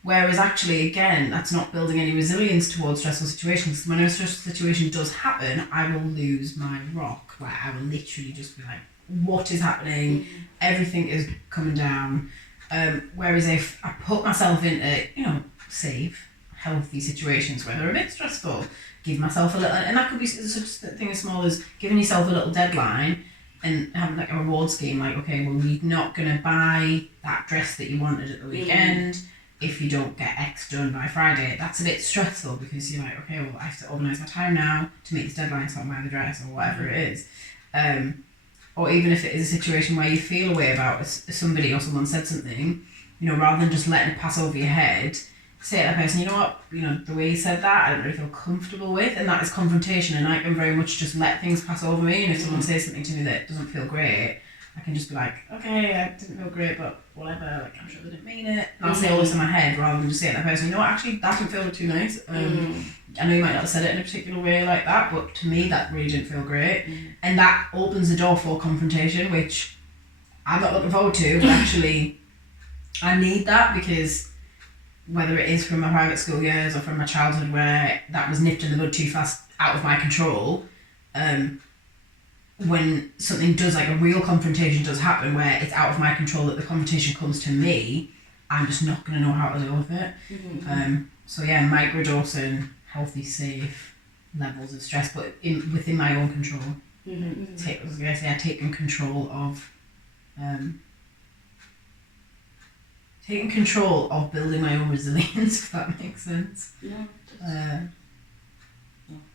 Whereas actually, again, that's not building any resilience towards stressful situations. When a stressful situation does happen, I will lose my rock. Like I will literally just be like, what is happening? Everything is coming down. Whereas if I put myself into, safe, healthy situations where they're a bit stressful. Give myself a little, and that could be such a thing as small as giving yourself a little deadline and having like a reward scheme, like, okay, well, you're not going to buy that dress that you wanted at the weekend if you don't get X done by Friday. That's a bit stressful because you're like, okay, well, I have to organise my time now to meet this deadline so I can buy the dress or whatever it is. Or even if it is a situation where you feel a way about somebody or someone said something, you know, rather than just letting it pass over your head, say to that person, you know what, you know, the way you said that, I don't really feel comfortable with, and that is confrontation, and I can very much just let things pass over me, and if someone says something to me that doesn't feel great, I can just be like, okay, I didn't feel great, but whatever, like, I'm sure they didn't mean it, and I'll say all this in my head, rather than just saying to that person, you know what, actually, that didn't feel too nice, I know you might not have said it in a particular way like that, but to me, that really didn't feel great, and that opens the door for confrontation, which I'm not looking forward to, but actually, I need that, because whether it is from my private school years or from my childhood where that was nipped in the bud too fast, out of my control, when something does, like a real confrontation does happen where it's out of my control that the confrontation comes to me, I'm just not going to know how to deal with it. So yeah, microdosing, healthy, safe levels of stress, but within my own control. Taking control of taking control of building my own resilience, if that makes sense.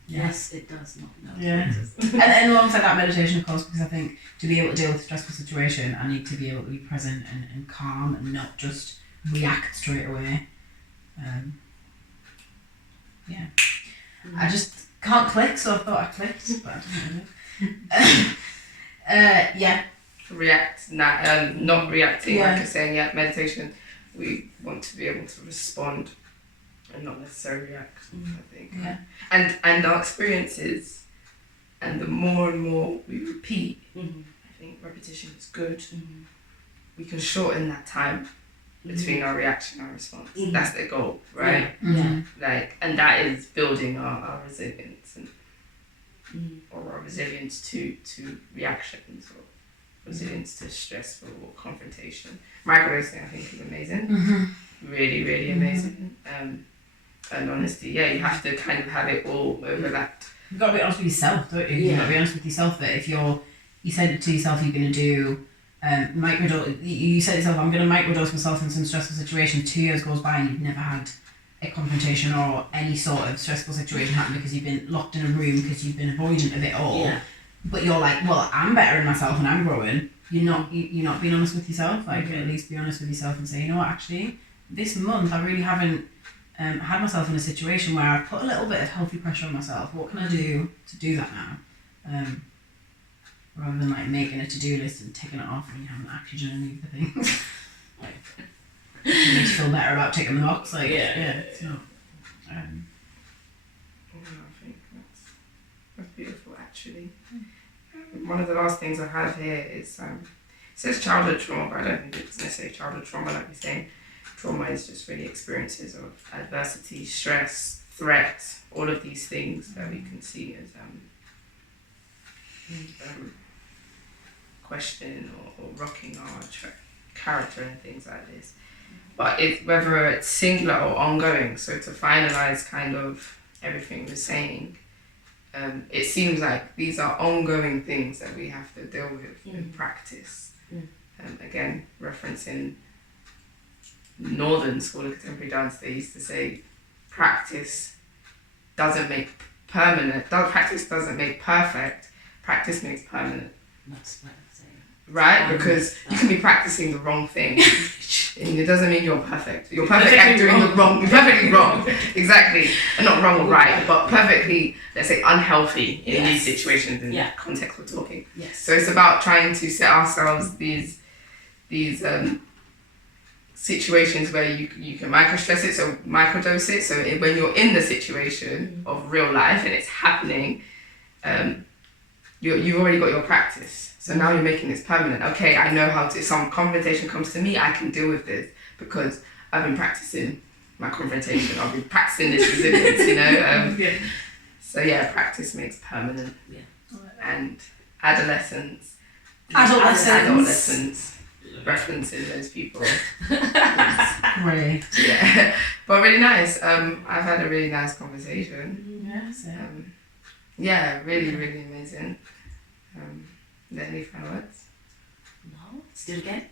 Yes, it does. No, yeah. And alongside that, meditation, of course, because I think to be able to deal with a stressful situation, I need to be able to be present and calm and not just react straight away. I just can't click, so I thought I clicked, but I don't know. Not reacting, like you're saying, meditation, we want to be able to respond and not necessarily react, I think. And our experiences, and the more and more we repeat, I think repetition is good. We can shorten that time between our reaction and our response. That's the goal, right? Like, and that is building our resilience or our resilience to reactions or resilience to stressful or confrontation. Microdosing, I think, is amazing. Really, really amazing. And honestly, you have to kind of have it all overlapped. You've got to be honest with yourself, don't you? You've got to be honest with yourself that if you said it to yourself, you're going to do microdose. You said to yourself, I'm going to microdose myself in some stressful situation. 2 years goes by and you've never had a confrontation or any sort of stressful situation happen because you've been locked in a room because you've been avoidant of it all. But you're like, well, I'm bettering myself and I'm growing. You're not being honest with yourself. Like, at least be honest with yourself and say, you know what, actually, this month I really haven't had myself in a situation where I've put a little bit of healthy pressure on myself. What can I do to do that now? Rather than like making a to-do list and ticking it off when you haven't actually done any of the things. You need to feel better about ticking the box. Like, it's not. I think that's beautiful, actually. One of the last things I have here is it says childhood trauma, but I don't think it's necessarily childhood trauma, like you're saying. Trauma is just really experiences of adversity, stress, threat, all of these things that we can see as questioning or rocking our character and things like this. But whether it's singular or ongoing, so to finalize kind of everything we're saying, it seems like these are ongoing things that we have to deal with in practice. Again, referencing Northern School of Contemporary Dance, they used to say practice doesn't make permanent. Practice doesn't make perfect. Practice makes permanent. That's what I'm saying. Right? Because you can be practicing the wrong thing. And it doesn't mean you're perfect. You're perfect at doing the wrong. You're perfectly wrong. Exactly. And not wrong or right, but perfectly, let's say, unhealthy in these situations, in the context we're talking. So it's about trying to set ourselves these situations where you can micro-stress it, so microdose it, so when you're in the situation of real life and it's happening, you've already got your practice. So now you're making this permanent. Okay, I know how to, if some confrontation comes to me, I can deal with this because I've been practicing my confrontation, I've been practicing this resilience, you know? So practice makes permanent. And adolescence. referencing those people. Great. Yeah, but really nice. I've had a really nice conversation. Yeah, so. Yeah, really, really amazing. Any final words? No, let's do it again.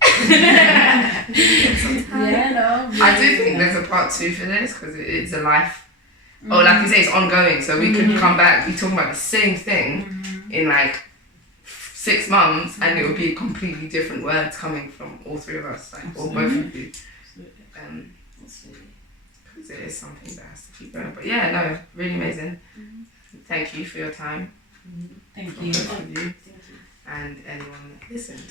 Yeah, no. I do think there's a part 2 for this because it's a life. Oh, like you say, it's ongoing. So we could come back, be talking about the same thing in like 6 months, and it would be completely different words coming from all 3 of us, like or both of you. Because it is something that has to keep going. But yeah, no, really amazing. Thank you for your time. Thank For you. both of you and anyone that listened.